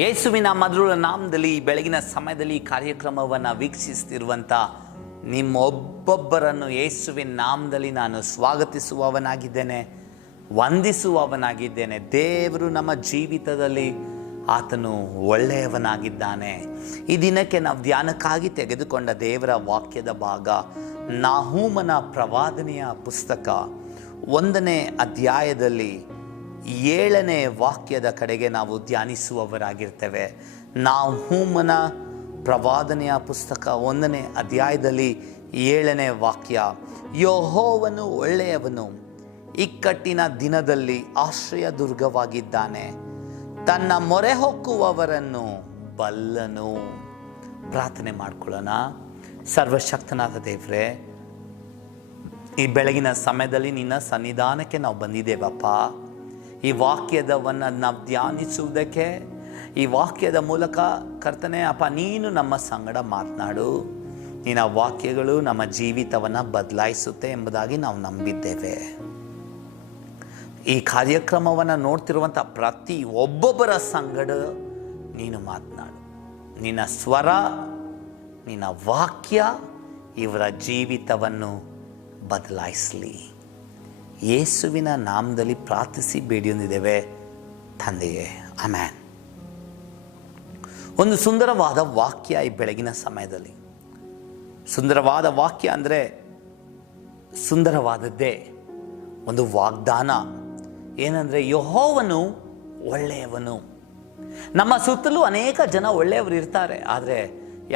ಯೇಸುವಿನ ಮಧುರ ನಾಮದಲ್ಲಿ ಬೆಳಗಿನ ಸಮಯದಲ್ಲಿ ಕಾರ್ಯಕ್ರಮವನ್ನು ವೀಕ್ಷಿಸ್ತಿರುವಂಥ ನಿಮ್ಮೊಬ್ಬೊಬ್ಬರನ್ನು ಯೇಸುವಿನ ನಾಮದಲ್ಲಿ ನಾನು ಸ್ವಾಗತಿಸುವವನಾಗಿದ್ದೇನೆ, ವಂದಿಸುವವನಾಗಿದ್ದೇನೆ. ದೇವರು ನಮ್ಮ ಜೀವಿತದಲ್ಲಿ ಆತನು ಒಳ್ಳೆಯವನಾಗಿದ್ದಾನೆ. ಈ ದಿನಕ್ಕೆ ನಾವು ಧ್ಯಾನಕ್ಕಾಗಿ ತೆಗೆದುಕೊಂಡ ದೇವರ ವಾಕ್ಯದ ಭಾಗ ನಾಹೂಮನ ಪ್ರವಾದನೆಯ ಪುಸ್ತಕ 1ನೇ ಅಧ್ಯಾಯದಲ್ಲಿ 7ನೇ ವಾಕ್ಯದ ಕಡೆಗೆ ನಾವು ಧ್ಯಾನಿಸುವವರಾಗಿರ್ತೇವೆ. ನಾಹೂಮನ ಪ್ರವಾದನೆಯ ಪುಸ್ತಕ 1ನೇ ಅಧ್ಯಾಯದಲ್ಲಿ 7ನೇ ವಾಕ್ಯ. ಯೆಹೋವನು ಒಳ್ಳೆಯವನು, ಇಕ್ಕಟ್ಟಿನ ದಿನದಲ್ಲಿ ಆಶ್ರಯ ದುರ್ಗವಾಗಿದ್ದಾನೆ, ತನ್ನ ಮೊರೆ ಹೊಕ್ಕುವವರನ್ನು ಬಲ್ಲನು. ಪ್ರಾರ್ಥನೆ ಮಾಡ್ಕೊಳ್ಳೋಣ. ಸರ್ವಶಕ್ತನಾದ ದೇವರೇ, ಈ ಬೆಳಗಿನ ಸಮಯದಲ್ಲಿ ನಿನ್ನ ಸನ್ನಿಧಾನಕ್ಕೆ ನಾವು ಬಂದಿದ್ದೇವಪ್ಪ. ಈ ವಾಕ್ಯದವನ್ನು ನಾವು ಧ್ಯಾನಿಸುವುದಕ್ಕೆ, ಈ ವಾಕ್ಯದ ಮೂಲಕ ಕರ್ತನೆ ಅಪ್ಪ ನೀನು ನಮ್ಮ ಸಂಗಡ ಮಾತನಾಡು. ನಿನ್ನ ವಾಕ್ಯಗಳು ನಮ್ಮ ಜೀವಿತವನ್ನು ಬದಲಾಯಿಸುತ್ತೆ ಎಂಬುದಾಗಿ ನಾವು ನಂಬಿದ್ದೇವೆ. ಈ ಕಾರ್ಯಕ್ರಮವನ್ನು ನೋಡ್ತಿರುವಂಥ ಪ್ರತಿ ಒಬ್ಬೊಬ್ಬರ ಸಂಗಡ ನೀನು ಮಾತನಾಡು. ನಿನ್ನ ಸ್ವರ, ನಿನ್ನ ವಾಕ್ಯ ಇವರ ಜೀವಿತವನ್ನು ಬದಲಾಯಿಸಲಿ. ಯೇಸುವಿನ ನಾಮದಲ್ಲಿ ಪ್ರಾರ್ಥಿಸಿ ಬೇಡಿ ಹೊಂದಿದ್ದೇವೆ ತಂದೆಯೇ, ಆಮೆನ್. ಒಂದು ಸುಂದರವಾದ ವಾಕ್ಯ ಈ ಬೆಳಗಿನ ಸಮಯದಲ್ಲಿ. ಸುಂದರವಾದ ವಾಕ್ಯ ಅಂದರೆ ಸುಂದರವಾದದ್ದೇ ಒಂದು ವಾಗ್ದಾನ. ಏನಂದರೆ ಯೆಹೋವನು ಒಳ್ಳೆಯವನು. ನಮ್ಮ ಸುತ್ತಲೂ ಅನೇಕ ಜನ ಒಳ್ಳೆಯವರು ಇರ್ತಾರೆ, ಆದರೆ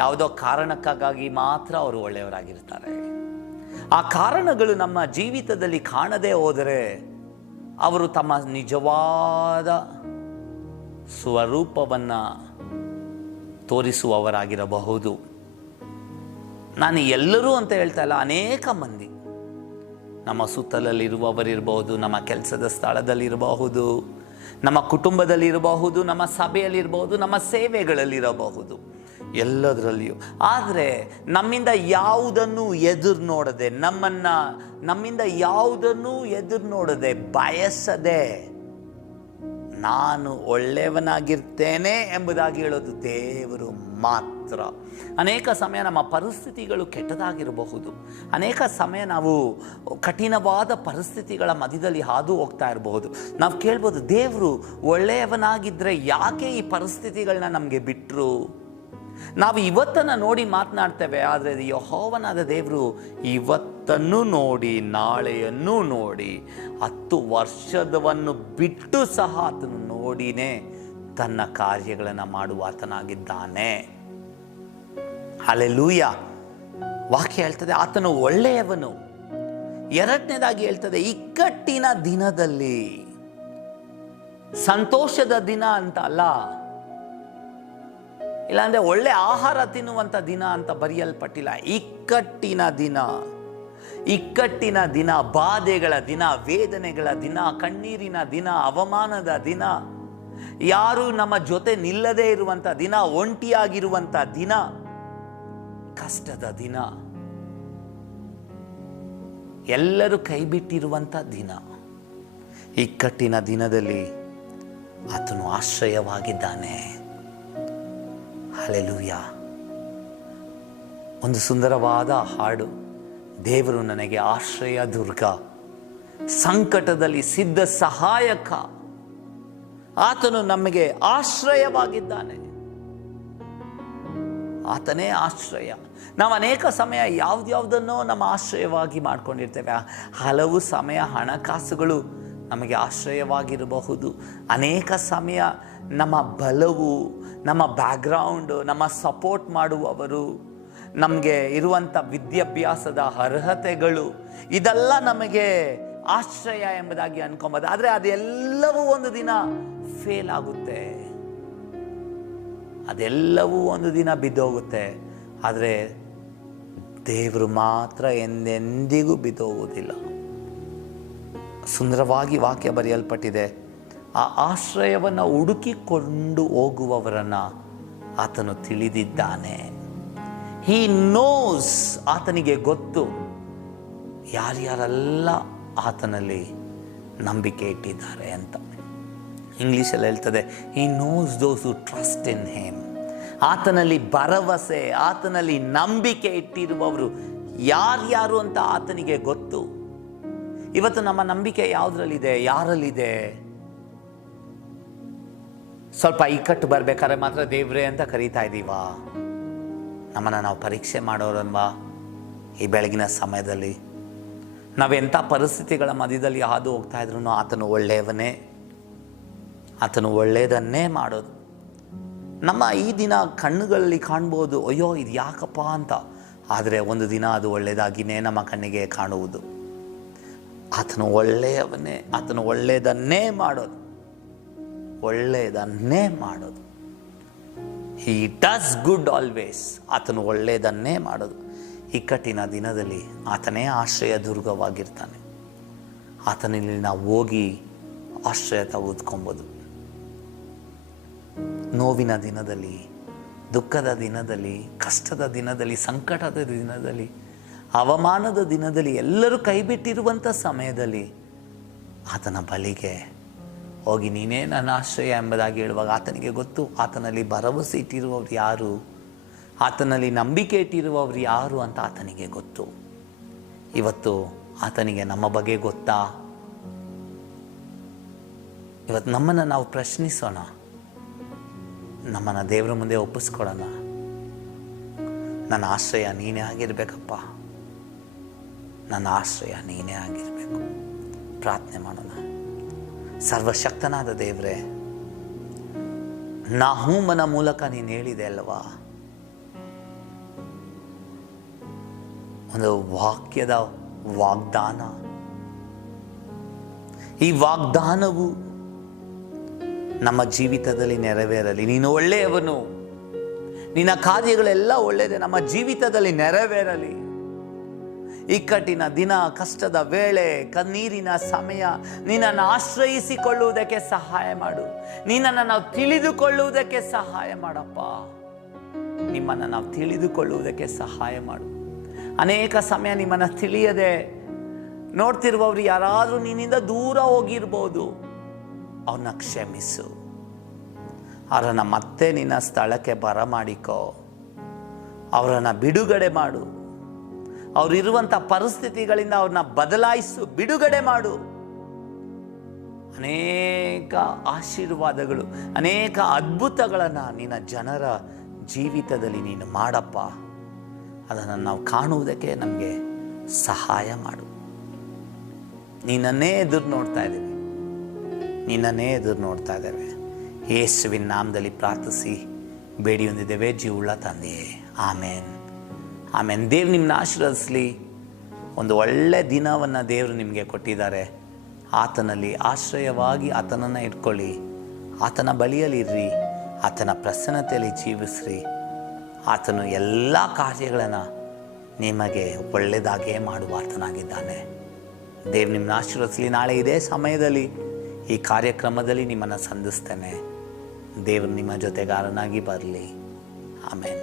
ಯಾವುದೋ ಕಾರಣಕ್ಕಾಗಿ ಮಾತ್ರ ಅವರು ಒಳ್ಳೆಯವರಾಗಿರ್ತಾರೆ. ಆ ಕಾರಣಗಳು ನಮ್ಮ ಜೀವಿತದಲ್ಲಿ ಕಾಣದೇ ಹೋದರೆ ಅವರು ತಮ್ಮ ನಿಜವಾದ ಸ್ವರೂಪವನ್ನು ತೋರಿಸುವವರಾಗಿರಬಹುದು. ನಾನು ಎಲ್ಲರೂ ಅಂತ ಹೇಳ್ತಾ ಇಲ್ಲ, ಅನೇಕ ಮಂದಿ ನಮ್ಮ ಸುತ್ತಲಲ್ಲಿರುವವರಿರಬಹುದು, ನಮ್ಮ ಕೆಲಸದ ಸ್ಥಳದಲ್ಲಿರಬಹುದು, ನಮ್ಮ ಕುಟುಂಬದಲ್ಲಿರಬಹುದು, ನಮ್ಮ ಸಭೆಯಲ್ಲಿರಬಹುದು, ನಮ್ಮ ಸೇವೆಗಳಲ್ಲಿರಬಹುದು, ಎಲ್ಲದರಲ್ಲಿಯೂ. ಆದರೆ ನಮ್ಮಿಂದ ಯಾವುದನ್ನು ಎದುರು ನೋಡದೆ, ನಮ್ಮಿಂದ ಯಾವುದನ್ನು ಎದುರು ನೋಡದೆ, ಬಯಸದೆ ನಾನು ಒಳ್ಳೆಯವನಾಗಿರ್ತೇನೆ ಎಂಬುದಾಗಿ ಹೇಳೋದು ದೇವರು ಮಾತ್ರ. ಅನೇಕ ಸಮಯ ನಮ್ಮ ಪರಿಸ್ಥಿತಿಗಳು ಕೆಟ್ಟದಾಗಿರಬಹುದು, ಅನೇಕ ಸಮಯ ನಾವು ಕಠಿಣವಾದ ಪರಿಸ್ಥಿತಿಗಳ ಮಧ್ಯದಲ್ಲಿ ಹಾದು ಹೋಗ್ತಾ ಇರಬಹುದು. ನಾವು ಕೇಳ್ಬೋದು, ದೇವರು ಒಳ್ಳೆಯವನಾಗಿದ್ದರೆ ಯಾಕೆ ಈ ಪರಿಸ್ಥಿತಿಗಳನ್ನ ನಮಗೆ ಬಿಟ್ಟರು? ನಾವು ಇವತ್ತನ್ನು ನೋಡಿ ಮಾತನಾಡ್ತೇವೆ, ಆದರೆ ಯೆಹೋವನಾದ ದೇವರು ಇವತ್ತನ್ನು ನೋಡಿ, ನಾಳೆಯನ್ನು ನೋಡಿ, 10 ವರ್ಷದವನ್ನು ಬಿಟ್ಟು ಸಹ ಆತನು ನೋಡಿನೇ ತನ್ನ ಕಾರ್ಯಗಳನ್ನು ಮಾಡುವ ಆತನಾಗಿದ್ದಾನೆ. ಹಲ್ಲೆಲೂಯಾ. ವಾಕ್ಯ ಹೇಳ್ತದೆ ಆತನು ಒಳ್ಳೆಯವನು. ಎರಡನೇದಾಗಿ ಹೇಳ್ತದೆ ಇಕ್ಕಟ್ಟಿನ ದಿನದಲ್ಲಿ. ಸಂತೋಷದ ದಿನ ಅಂತ ಅಲ್ಲ, ಇಲ್ಲಾಂದ್ರೆ ಒಳ್ಳೆ ಆಹಾರ ತಿನ್ನುವಂಥ ದಿನ ಅಂತ ಬರೆಯಲ್ಪಟ್ಟಿಲ್ಲ. ಇಕ್ಕಟ್ಟಿನ ದಿನ, ಬಾಧೆಗಳ ದಿನ, ವೇದನೆಗಳ ದಿನ, ಕಣ್ಣೀರಿನ ದಿನ, ಅವಮಾನದ ದಿನ, ಯಾರು ನಮ್ಮ ಜೊತೆ ನಿಲ್ಲದೇ ಇರುವಂಥ ದಿನ, ಒಂಟಿಯಾಗಿರುವಂಥ ದಿನ, ಕಷ್ಟದ ದಿನ, ಎಲ್ಲರೂ ಕೈಬಿಟ್ಟಿರುವಂಥ ದಿನ. ಇಕ್ಕಟ್ಟಿನ ದಿನದಲ್ಲಿ ಆತನು ಆಶ್ರಯವಾಗಿದ್ದಾನೆ. ಹಲ್ಲೆಲೂಯಾ. ಒಂದು ಸುಂದರವಾದ ಹಾಡು, ದೇವರು ನನಗೆ ಆಶ್ರಯ ದುರ್ಗ, ಸಂಕಟದಲ್ಲಿ ಸಿದ್ಧ ಸಹಾಯಕ. ಆತನು ನಮಗೆ ಆಶ್ರಯವಾಗಿದ್ದಾನೆ. ಆತನೇ ಆಶ್ರಯ. ನಾವು ಅನೇಕ ಸಮಯ ಯಾವುದನ್ನೋ ನಮ್ಮ ಆಶ್ರಯವಾಗಿ ಮಾಡ್ಕೊಂಡಿರ್ತೇವೆ. ಹಲವು ಸಮಯ ಹಣಕಾಸುಗಳು ನಮಗೆ ಆಶ್ರಯವಾಗಿರಬಹುದು. ಅನೇಕ ಸಮಯ ನಮ್ಮ ಬಲವು, ನಮ್ಮ ಬ್ಯಾಕ್ಗ್ರೌಂಡು, ನಮ್ಮ ಸಪೋರ್ಟ್ ಮಾಡುವವರು, ನಮಗೆ ಇರುವಂಥ ವಿದ್ಯಾಭ್ಯಾಸದ ಅರ್ಹತೆಗಳು, ಇದೆಲ್ಲ ನಮಗೆ ಆಶ್ರಯ ಎಂಬುದಾಗಿ ಅನ್ಕೊಂಬೋದು. ಆದರೆ ಅದೆಲ್ಲವೂ ಒಂದು ದಿನ ಫೇಲ್ ಆಗುತ್ತೆ, ಅದೆಲ್ಲವೂ ಒಂದು ದಿನ ಬಿದ್ದೋಗುತ್ತೆ. ಆದರೆ ದೇವರು ಮಾತ್ರ ಎಂದೆಂದಿಗೂ ಬಿದ್ದೋಗುವುದಿಲ್ಲ. ಸುಂದರವಾಗಿ ವಾಕ್ಯ ಬರೆಯಲ್ಪಟ್ಟಿದೆ, ಆ ಆಶ್ರಯವನ್ನು ಹುಡುಕಿಕೊಂಡು ಹೋಗುವವರನ್ನು ಆತನು ತಿಳಿದಿದ್ದಾನೆ. ಹಿ ನೋಸ್, ಆತನಿಗೆ ಗೊತ್ತು ಯಾರ್ಯಾರೆಲ್ಲ ಆತನಲ್ಲಿ ನಂಬಿಕೆ ಇಟ್ಟಿದ್ದಾರೆ ಅಂತ. ಇಂಗ್ಲೀಷಲ್ಲಿ ಹೇಳ್ತದೆ, he knows those who trust in him. ಆತನಲ್ಲಿ ಭರವಸೆ, ಆತನಲ್ಲಿ ನಂಬಿಕೆ ಇಟ್ಟಿರುವವರು ಯಾರ್ಯಾರು ಅಂತ ಆತನಿಗೆ ಗೊತ್ತು. ಇವತ್ತು ನಮ್ಮ ನಂಬಿಕೆ ಯಾವುದ್ರಲ್ಲಿದೆ, ಯಾರಲ್ಲಿದೆ? ಸ್ವಲ್ಪ ಇಕ್ಕಟ್ಟು ಬರಬೇಕಾದ್ರೆ ಮಾತ್ರ ದೇವ್ರೇ ಅಂತ ಕರೀತಾ ಇದ್ದೀವಾ? ನಮ್ಮನ್ನು ನಾವು ಪರೀಕ್ಷೆ ಮಾಡೋರನ್ವಾ ಈ ಬೆಳಗಿನ ಸಮಯದಲ್ಲಿ? ನಾವೆಂಥ ಪರಿಸ್ಥಿತಿಗಳ ಮಧ್ಯದಲ್ಲಿ ಹಾದು ಹೋಗ್ತಾ ಇದ್ರು ಆತನು ಒಳ್ಳೆಯವನೇ, ಆತನು ಒಳ್ಳೆಯದನ್ನೇ ಮಾಡೋದು. ನಮ್ಮ ಈ ದಿನ ಕಣ್ಣುಗಳಲ್ಲಿ ಕಾಣ್ಬೋದು, ಅಯ್ಯೋ ಇದು ಯಾಕಪ್ಪ ಅಂತ. ಆದರೆ ಒಂದು ದಿನ ಅದು ಒಳ್ಳೆಯದಾಗಿಯೇ ನಮ್ಮ ಕಣ್ಣಿಗೆ ಕಾಣುವುದು. ಆತನು ಒಳ್ಳೆಯವನೇ, ಆತನು ಒಳ್ಳೆಯದನ್ನೇ ಮಾಡೋದು, ಒಳ್ಳೆಯದನ್ನೇ ಮಾಡೋದು. He does good always. ಆತನು ಒಳ್ಳೆಯದನ್ನೇ ಮಾಡೋದು. ಇಕ್ಕಟ್ಟಿನ ದಿನದಲ್ಲಿ ಆತನೇ ಆಶ್ರಯ ದುರ್ಗವಾಗಿರ್ತಾನೆ. ಆತನಲ್ಲಿ ನಾವು ಹೋಗಿ ಆಶ್ರಯ ತೆಗೆದುಕೊಬೋದು. ನೋವಿನ ದಿನದಲ್ಲಿ, ದುಃಖದ ದಿನದಲ್ಲಿ, ಕಷ್ಟದ ದಿನದಲ್ಲಿ, ಸಂಕಟದ ದಿನದಲ್ಲಿ, ಅವಮಾನದ ದಿನದಲ್ಲಿ, ಎಲ್ಲರೂ ಕೈಬಿಟ್ಟಿರುವಂಥ ಸಮಯದಲ್ಲಿ ಆತನ ಬಳಿಗೆ ಹೋಗಿ ನೀನೇ ನನ್ನ ಆಶ್ರಯ ಎಂಬುದಾಗಿ ಹೇಳುವಾಗ ಆತನಿಗೆ ಗೊತ್ತು ಆತನಲ್ಲಿ ಭರವಸೆ ಇಟ್ಟಿರುವವರು ಯಾರು, ಆತನಲ್ಲಿ ನಂಬಿಕೆ ಇಟ್ಟಿರುವವರು ಯಾರು ಅಂತ ಆತನಿಗೆ ಗೊತ್ತು. ಇವತ್ತು ಆತನಿಗೆ ನಮ್ಮ ಬಗ್ಗೆ ಗೊತ್ತಾ? ಇವತ್ತು ನಮ್ಮನ್ನು ನಾವು ಪ್ರಶ್ನಿಸೋಣ, ನಮ್ಮನ್ನು ದೇವರ ಮುಂದೆ ಒಪ್ಪಿಸ್ಕೊಡೋಣ. ನನ್ನ ಆಶ್ರಯ ನೀನೇ ಆಗಿರಬೇಕಪ್ಪ, ನನ್ನ ಆಶ್ರಯ ನೀನೇ ಆಗಿರಬೇಕು. ಪ್ರಾರ್ಥನೆ ಮಾಡೋಣ. ಸರ್ವಶಕ್ತನಾದ ದೇವರೇ, ನಾಹೂಮನ ಮೂಲಕ ನೀನು ಹೇಳಿದೆ ಅಲ್ವಾ, ಒಂದು ವಾಕ್ಯದ ವಾಗ್ದಾನ. ಈ ವಾಗ್ದಾನವು ನಮ್ಮ ಜೀವಿತದಲ್ಲಿ ನೆರವೇರಲಿ. ನೀನು ಒಳ್ಳೆಯವನು, ನಿನ್ನ ಕಾರ್ಯಗಳೆಲ್ಲ ಒಳ್ಳೆಯದೇ, ನಮ್ಮ ಜೀವಿತದಲ್ಲಿ ನೆರವೇರಲಿ. ಇಕ್ಕಟ್ಟಿನ ದಿನ, ಕಷ್ಟದ ವೇಳೆ, ಕಣ್ಣೀರಿನ ಸಮಯ ನಿನ್ನನ್ನು ಆಶ್ರಯಿಸಿಕೊಳ್ಳುವುದಕ್ಕೆ ಸಹಾಯ ಮಾಡು. ನಿನ್ನನ್ನು ನಾವು ತಿಳಿದುಕೊಳ್ಳುವುದಕ್ಕೆ ಸಹಾಯ ಮಾಡಪ್ಪ. ನಿಮ್ಮನ್ನು ನಾವು ತಿಳಿದುಕೊಳ್ಳುವುದಕ್ಕೆ ಸಹಾಯ ಮಾಡು. ಅನೇಕ ಸಮಯ ನಿಮ್ಮನ್ನು ತಿಳಿಯದೆ ನೋಡ್ತಿರುವವರು ಯಾರಾದರೂ ನಿನ್ನಿಂದ ದೂರ ಹೋಗಿರ್ಬೋದು, ಅವನ್ನ ಕ್ಷಮಿಸು. ಅವರನ್ನು ಮತ್ತೆ ನಿನ್ನ ಸ್ಥಳಕ್ಕೆ ಬರಮಾಡಿಕೋ. ಅವರನ್ನು ಬಿಡುಗಡೆ ಮಾಡು. ಅವರಿರುವಂಥ ಪರಿಸ್ಥಿತಿಗಳಿಂದ ಅವ್ರನ್ನ ಬದಲಾಯಿಸು, ಬಿಡುಗಡೆ ಮಾಡು. ಅನೇಕ ಆಶೀರ್ವಾದಗಳು, ಅನೇಕ ಅದ್ಭುತಗಳನ್ನು ನಿನ್ನ ಜನರ ಜೀವಿತದಲ್ಲಿ ನೀನು ಮಾಡಪ್ಪ. ಅದನ್ನು ನಾವು ಕಾಣುವುದಕ್ಕೆ ನಮಗೆ ಸಹಾಯ ಮಾಡು. ನಿನ್ನನ್ನೇ ಎದುರು ನೋಡ್ತಾ ಇದ್ದೀವಿ, ನಿನ್ನನ್ನೇ ಎದುರು ನೋಡ್ತಾ ಇದ್ದೇವೆ. ಯೇಸುವಿನ ನಾಮದಲ್ಲಿ ಪ್ರಾರ್ಥಿಸಿ ಬೇಡಿ ಹೊಂದಿದ್ದೇವೆ ಜೀವುಳ್ಳ ತಂದೆಯೇ, ಆಮೇನ್, ಆಮೇನ್. ದೇವ್ರು ನಿಮ್ಮನ್ನ ಆಶೀರ್ವದಿಸಲಿ. ಒಂದು ಒಳ್ಳೆ ದಿನವನ್ನು ದೇವರು ನಿಮಗೆ ಕೊಟ್ಟಿದ್ದಾರೆ. ಆತನಲ್ಲಿ ಆಶ್ರಯವಾಗಿ ಆತನನ್ನು ಇಟ್ಕೊಳ್ಳಿ, ಆತನ ಬಳಿಯಲ್ಲಿರ್ರಿ, ಆತನ ಪ್ರಸನ್ನತೆಯಲ್ಲಿ ಜೀವಿಸ್ರಿ. ಆತನು ಎಲ್ಲ ಕಾರ್ಯಗಳನ್ನು ನಿಮಗೆ ಒಳ್ಳೆಯದಾಗೇ ಮಾಡುವ ಆತನಾಗಿದ್ದಾನೆ. ದೇವ್ರು ನಿಮ್ಮನ್ನ ಆಶೀರ್ವದಿಸಲಿ. ನಾಳೆ ಇದೇ ಸಮಯದಲ್ಲಿ ಈ ಕಾರ್ಯಕ್ರಮದಲ್ಲಿ ನಿಮ್ಮನ್ನು ಸಂಧಿಸ್ತೇನೆ. ದೇವರು ನಿಮ್ಮ ಜೊತೆಗಾರನಾಗಿ ಬರಲಿ. ಆಮೇನ್.